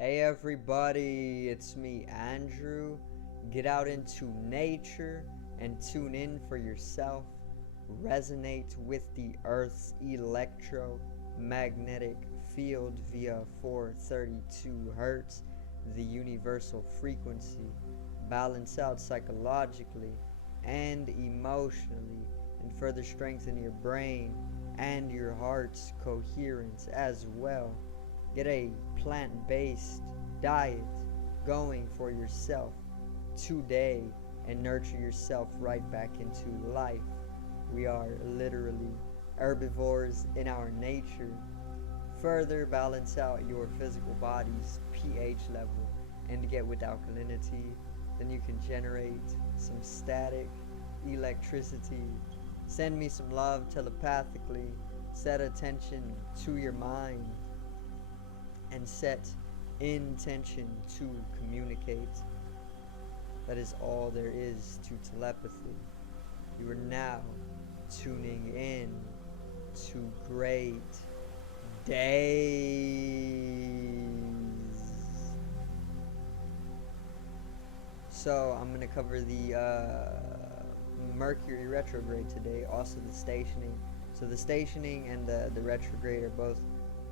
Hey everybody, it's me Andrew. Get out into nature and tune in for yourself. Resonate with the Earth's electromagnetic field via 432 Hertz, the universal frequency. Balance out psychologically and emotionally, and further strengthen your brain and your heart's coherence as well. Get a plant-based diet going for yourself today and nurture yourself right back into life. We are literally herbivores in our nature. Further balance out your physical body's pH level and get with alkalinity. Then you can generate some static electricity. Send me some love telepathically. Set attention to your mind and set intention to communicate. That is all there is to telepathy. You are now tuning in to great days. So I'm going to cover the Mercury retrograde today, also the stationing. So the stationing and the retrograde are both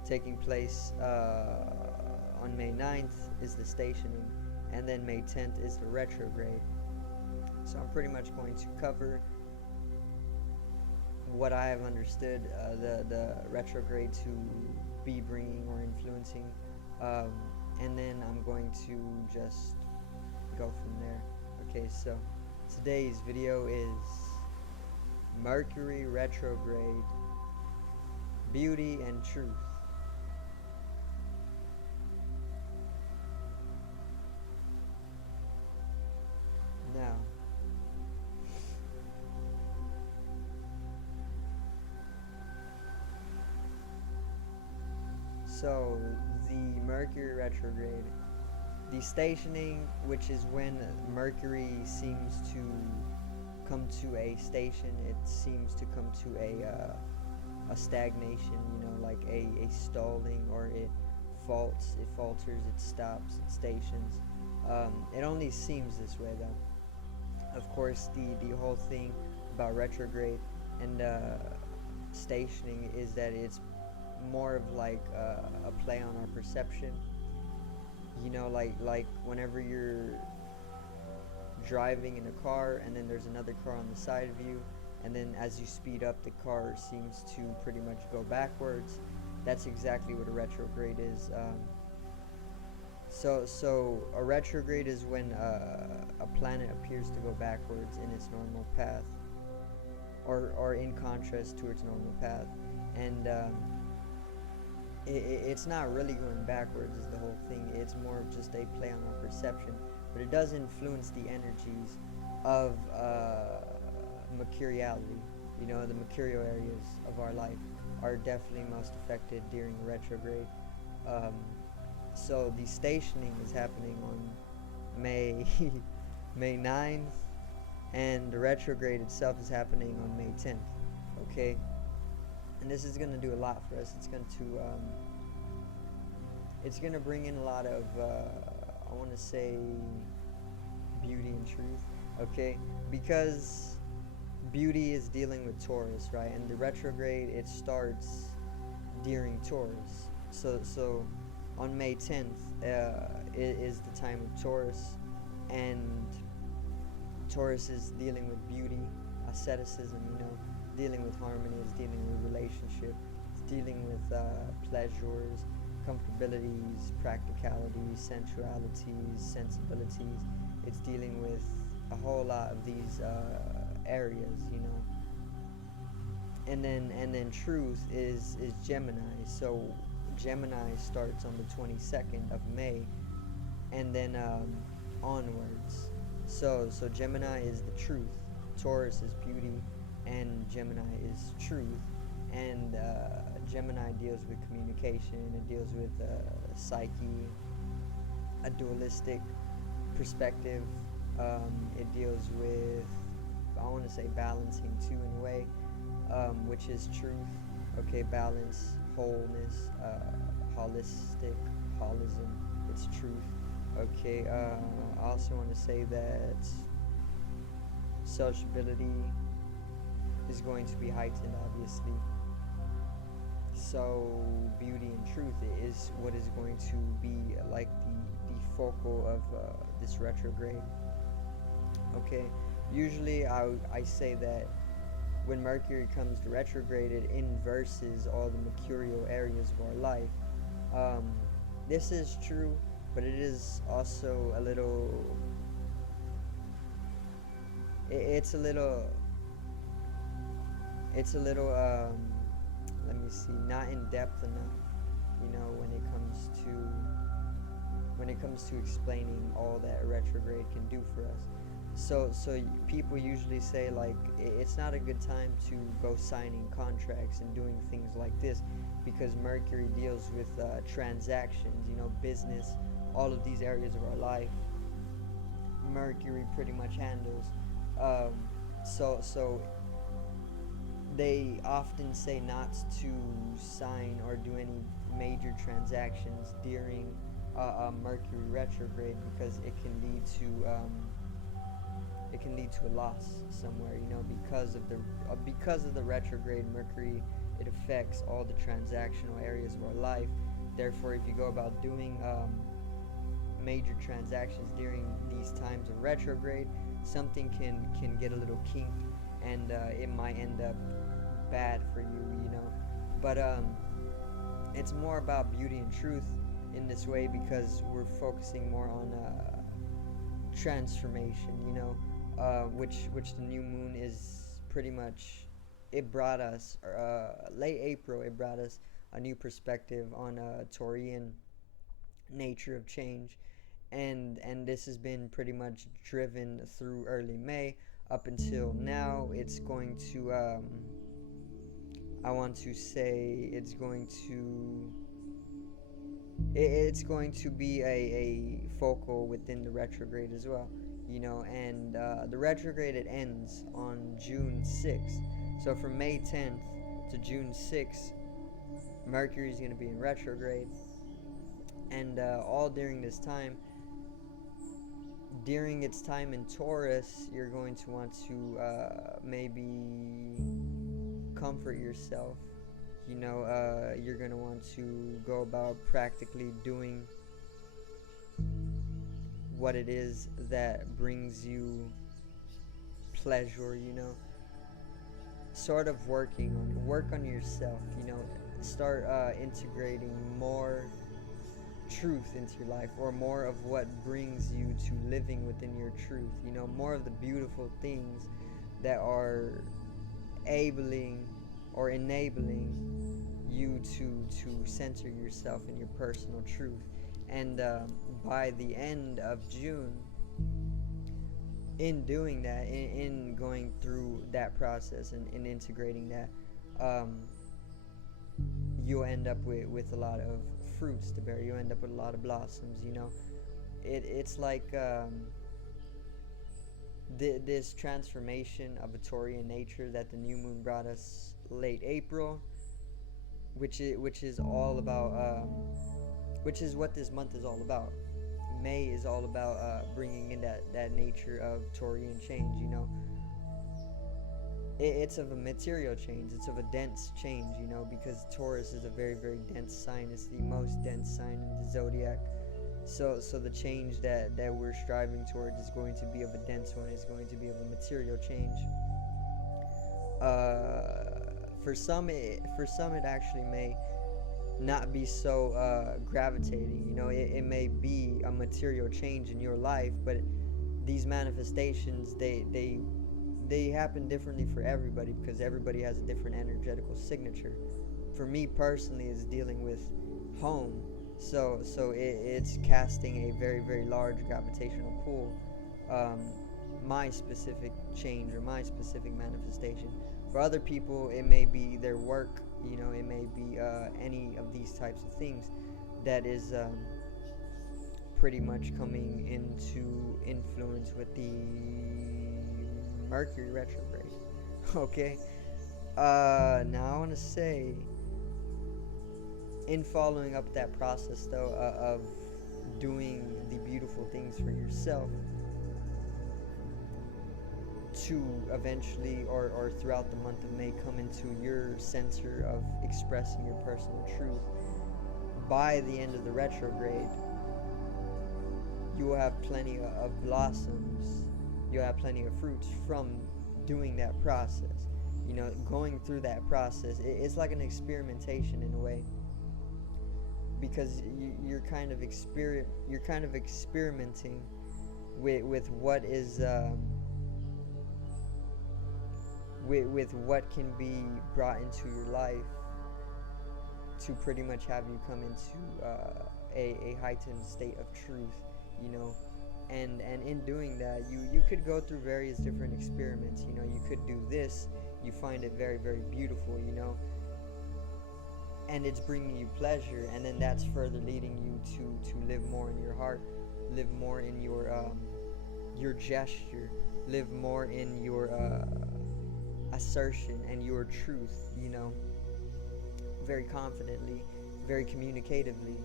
taking place on May 9th is the stationing, and then May 10th is the retrograde. So I'm pretty much going to cover what I have understood the retrograde to be bringing or influencing, and then I'm going to just go from there. Okay, so today's video is Mercury retrograde, beauty and truth. Now, so the Mercury retrograde, the stationing, which is when Mercury seems to come to a station, it seems to come to a stagnation, like a stalling, or it falters, it stops, it stations. It only seems this way though. Of course, the whole thing about retrograde and stationing is that it's more of like a play on our perception. Like whenever you're driving in a car and then there's another car on the side of you, and then as you speed up, the car seems to pretty much go backwards. That's exactly what a retrograde is. So a retrograde is when a planet appears to go backwards in its normal path, or in contrast to its normal path, and it's not really going backwards is the whole thing. It's more of just a play on our perception, but it does influence the energies of mercuriality. The mercurial areas of our life are definitely most affected during retrograde. So the stationing is happening on May 9th, and the retrograde itself is happening on May 10th. Okay, and this is going to do a lot for us. It's going to bring in a lot of I want to say beauty and truth. Okay, because beauty is dealing with Taurus, right? And the retrograde, it starts during Taurus. So on May 10th is the time of Taurus, and Taurus is dealing with beauty, asceticism, dealing with harmony, it's dealing with relationship, it's dealing with pleasures, comfortabilities, practicalities, sensualities, sensibilities. It's dealing with a whole lot of these areas, And then truth is Gemini. So Gemini starts on the 22nd of May, and then onwards. So Gemini is the truth, Taurus is beauty, and Gemini is truth. And Gemini deals with communication, it deals with psyche, a dualistic perspective. It deals with, I want to say, balancing too, in a way, which is truth. Okay, balance, wholeness, holistic, holism, its truth. Okay, I also want to say that sociability is going to be heightened, obviously. So beauty and truth is what is going to be like the focal of this retrograde. Okay, usually I say that when Mercury comes to retrograde, it inverses all the mercurial areas of our life. Um, this is true, but it is also a little. It's a little. It's a little. Let me see. Not in depth enough. You know, when it comes to explaining all that retrograde can do for us. So people usually say like it's not a good time to go signing contracts and doing things like this because Mercury deals with transactions, you know, business, all of these areas of our life. Mercury pretty much handles. Um, so they often say not to sign or do any major transactions during Mercury retrograde because it can lead to a loss somewhere, you know, because of the retrograde Mercury. It affects all the transactional areas of our life. Therefore, if you go about doing major transactions during these times of retrograde, something can get a little kinked, and it might end up bad for you, you know. But it's more about beauty and truth in this way because we're focusing more on transformation, you know, which the new moon is pretty much. It brought us late April. It brought us a new perspective on Taurian nature of change, and this has been pretty much driven through early May up until now. It's going to I want to say it's going to be a focal within the retrograde as well, you know. And the retrograde, it ends on June 6th. So from May 10th to June 6th, Mercury is going to be in retrograde, and all during this time, during its time in Taurus, you're going to want to maybe comfort yourself. You know, you're going to want to go about practically doing what it is that brings you pleasure, you know. Sort of work on yourself, you know. Start integrating more truth into your life, or more of what brings you to living within your truth, you know, more of the beautiful things that are enabling you to center yourself in your personal truth. And by the end of June, in doing that, in going through that process and in integrating that, you'll end up with a lot of fruits to bear. You'll end up with a lot of blossoms, you know. It's like this transformation of a Taurian nature that the new moon brought us late April, which is all about which is what this month is all about. May is all about bringing in that nature of Taurian change, you know. It's of a material change. It's of a dense change, you know, because Taurus is a very, very dense sign. It's the most dense sign in the zodiac. So the change that we're striving towards is going to be of a dense one. It's going to be of a material change. For some it actually may not be so gravitating. You know, it may be a material change in your life, but these manifestations, they happen differently for everybody because everybody has a different energetical signature. For me personally, it's dealing with home, so it's casting a very, very large gravitational pull. My specific change or my specific manifestation. For other people, it may be their work. You know, it may be any of these types of things that is pretty much coming into influence with the Mercury retrograde. Okay. Now I want to say, in following up that process though, of doing the beautiful things for yourself, to eventually or throughout the month of May come into your center of expressing your personal truth. By the end of the retrograde, you will have plenty of blossoms, you'll have plenty of fruits from doing that process. Going through that process, it's like an experimentation in a way, because you're kind of experimenting with what is with what can be brought into your life to pretty much have you come into a heightened state of truth, and in doing that, you could go through various different experiments. You could do this, you find it very, very beautiful, and it's bringing you pleasure, and then that's further leading you to live more in your heart, live more in your gesture, live more in your assertion and your truth, very confidently, very communicatively.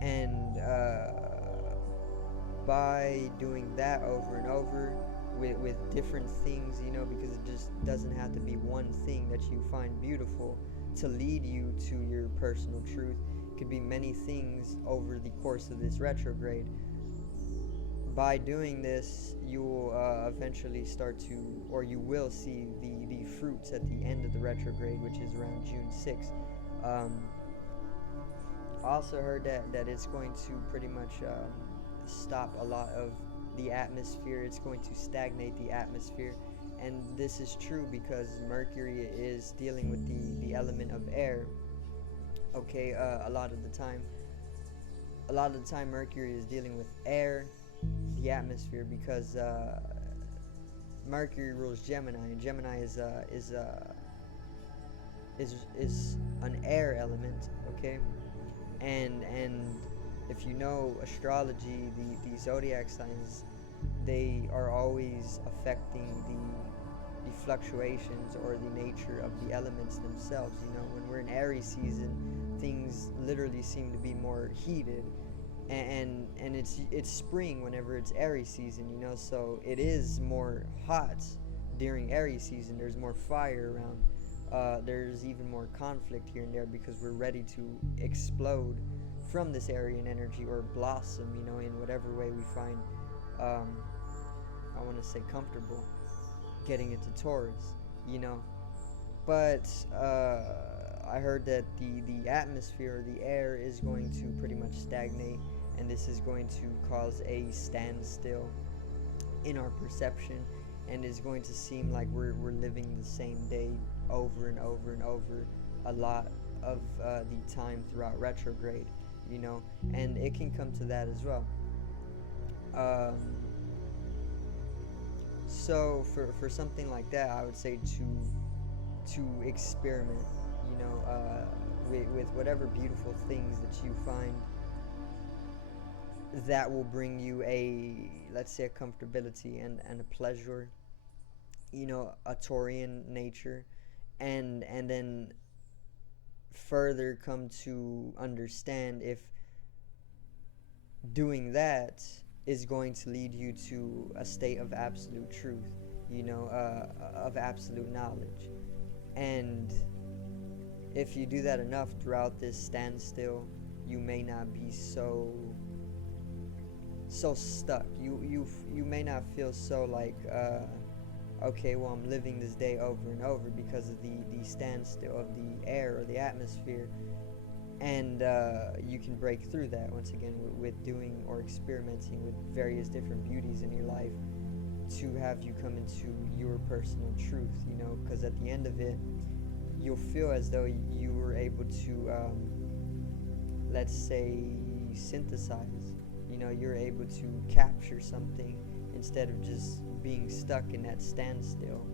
And by doing that over and over with different things, because it just doesn't have to be one thing that you find beautiful to lead you to your personal truth. It could be many things over the course of this retrograde. By doing this, you will eventually start to, or you will see the fruits at the end of the retrograde, which is around June 6th. I also heard that it's going to pretty much stop a lot of the atmosphere. It's going to stagnate the atmosphere. And this is true because Mercury is dealing with the element of air. Okay, a lot of the time Mercury is dealing with air, the atmosphere, because Mercury rules Gemini, and Gemini is an air element. Okay, and if you know astrology, the zodiac signs, they are always affecting the fluctuations or the nature of the elements themselves. When we're in Aries season, things literally seem to be more heated, and it's spring whenever it's Aries season, so it is more hot during Aries season. There's more fire around. There's even more conflict here and there because we're ready to explode from this Aryan energy, or blossom, in whatever way we find, I want to say, comfortable getting into Taurus, But I heard that the atmosphere, the air, is going to pretty much stagnate, and this is going to cause a standstill in our perception, and is going to seem like we're living the same day over and over and over a lot of the time throughout retrograde, and it can come to that as well. So for something like that, I would say to experiment, with whatever beautiful things that you find that will bring you let's say, a comfortability and a pleasure, a Taurian nature, and then further come to understand if doing that is going to lead you to a state of absolute truth, of absolute knowledge. And if you do that enough throughout this standstill, you may not be so stuck. You may not feel so like, okay, well, I'm living this day over and over because of the standstill of the air or the atmosphere. And you can break through that once again with doing or experimenting with various different beauties in your life to have you come into your personal truth, because at the end of it, you'll feel as though you were able to, let's say, synthesize. You're able to capture something instead of just being stuck in that standstill,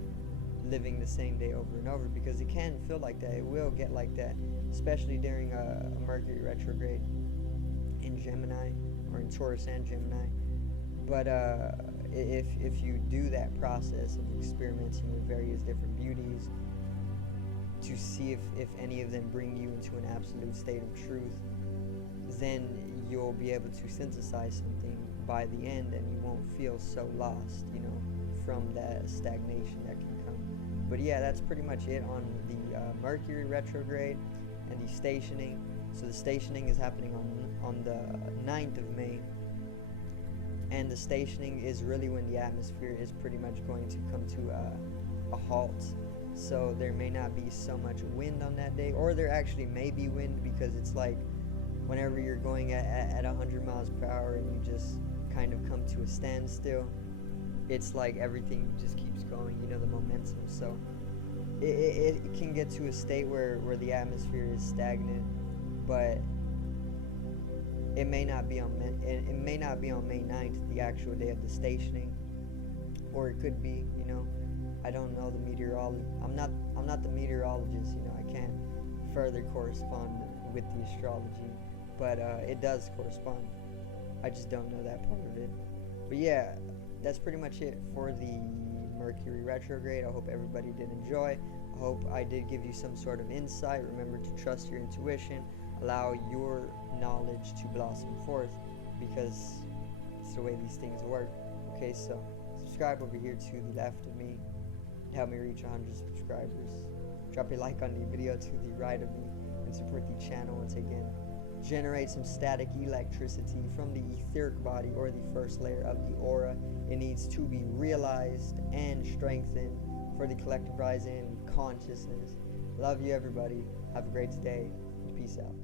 living the same day over and over, because it can feel like that. It will get like that, especially during a Mercury retrograde in Gemini, or in Taurus and Gemini. But if you do that process of experimenting with various different beauties to see if any of them bring you into an absolute state of truth, then you'll be able to synthesize something by the end, and you won't feel so lost, from that stagnation that can come. But yeah, that's pretty much it on the Mercury retrograde and the stationing. So the stationing is happening on the 9th of May, and the stationing is really when the atmosphere is pretty much going to come to a halt. So there may not be so much wind on that day, or there actually may be wind, because it's like whenever you're going at 100 miles per hour and you just kind of come to a standstill, it's like everything just keeps going, the momentum. So it can get to a state where the atmosphere is stagnant, but it may not be on May 9th, the actual day of the stationing, or it could be. I don't know the meteorology. I'm not the meteorologist. I can't further correspond with the astrology, but it does correspond. I just don't know that part of it. But yeah, that's pretty much it for the Mercury retrograde. I hope everybody did enjoy. I hope I did give you some sort of insight. Remember to trust your intuition. Allow your knowledge to blossom forth, because it's the way these things work. Okay, so subscribe over here to the left of me. Help me reach 100 subscribers. Drop a like on the video to the right of me and support the channel once again. Generate some static electricity from the etheric body, or the first layer of the aura. It needs to be realized and strengthened for the collective rising consciousness. Love you, everybody. Have a great day. Peace out.